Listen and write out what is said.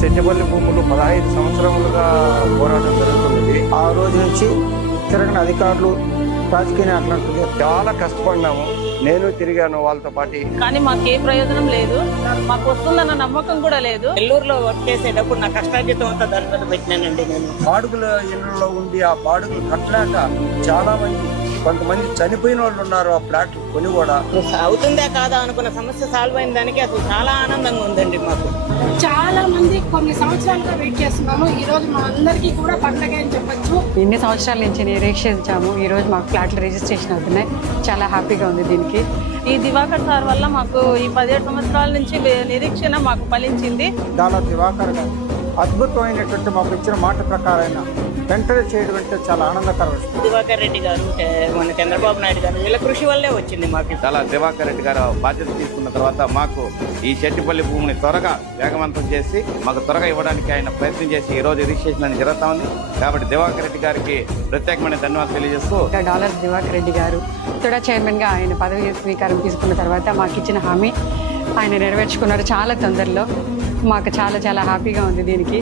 సెట్టిపల్లి భూములు 15 సంవత్సరములుగా పోరాటం జరుగుతున్నది. ఆ రోజు నుంచి తిరగని అధికారులు, రాజకీయ నాయకులు చాలా కష్టపడినాము. నేను తిరిగాను వాళ్ళతో పాటు. కానీ మాకు ఏ ప్రయోజనం లేదు. మాకు వస్తుందన్న నమ్మకం కూడా లేదు. నెల్లూరులో వర్క్ చేసేటప్పుడు నా కష్టార్జితం అంతా దాని మీద పెట్టినానండి నేను. బాడుగుల ఇళ్లలో ఉండి ఆ బాడుగులు కట్టలేక చాలా మంది, కొంతమంది చనిపోయిన వాళ్ళు ఉన్నారు. ఆ ఫ్లాట్ కొని కూడా అవుతుందే కాదా అనుకున్న సమస్య సాల్వ్ అయిన దానికి అసలు చాలా ఆనందంగా ఉందండి మాకు. చాలా మంది కొన్ని సంవత్సరాలుగా వెయిట్ చేస్తున్నాము. ఈ రోజు మా అందరికీ కూడా పండగ అని చెప్పొచ్చు. ఎన్ని సంవత్సరాల నుంచి నిరీక్షించాము. ఈ రోజు మాకు ఫ్లాట్లు రిజిస్ట్రేషన్ అవుతున్నాయి. చాలా హ్యాపీగా ఉంది దీనికి. ఈ దివాకర్ సార్ వల్ల మాకు ఈ 17 సంవత్సరాల నుంచి నిరీక్షణ మాకు ఫలించింది. చాలా దివాకర్ గారు అద్భుతమైనటువంటి మాకు ఇచ్చిన మాట ప్రకారం వెంటనే చేయడం అంటే చాలా ఆనందకరం. దివాకర్ రెడ్డి గారు, మన చంద్రబాబు నాయుడు గారు, వీళ్ళ కృషి వల్లే వచ్చింది మాకు. చాలా దివాకర్ రెడ్డి గారు బాధ్యత తీసుకున్న తర్వాత మాకు ఈ సెట్టిపల్లి భూమిని త్వరగా వేగవంతం చేసి మాకు త్వరగా ఇవ్వడానికి ఆయన ప్రయత్నం చేసి ఈ రోజు రిజిస్ట్రేషన్ అనేది జరుగుతా ఉంది. కాబట్టి దివాకర్ రెడ్డి గారికి ప్రత్యేకమైన ధన్యవాదాలు తెలియజేస్తూ డాలర్ దివాకర్ రెడ్డి గారు తుడా చైర్మన్గా ఆయన పదవి స్వీకారం తీసుకున్న తర్వాత మాకు ఇచ్చిన హామీ ఆయన నెరవేర్చుకున్నారు చాలా తొందరలో. మాకు చాలా చాలా హ్యాపీగా ఉంది దీనికి.